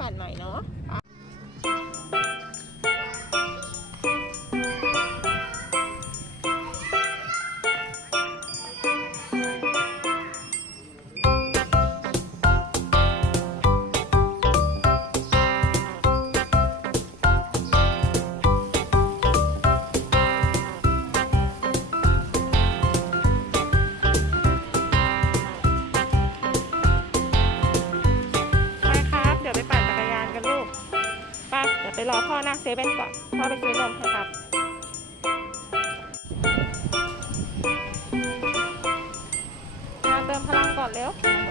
ปั่นใหม่เนาะ เซเว่นก่อนพ่อไปซื้อนมให้ครับมาเติมพลังก่อนเร็วหมดแล้ว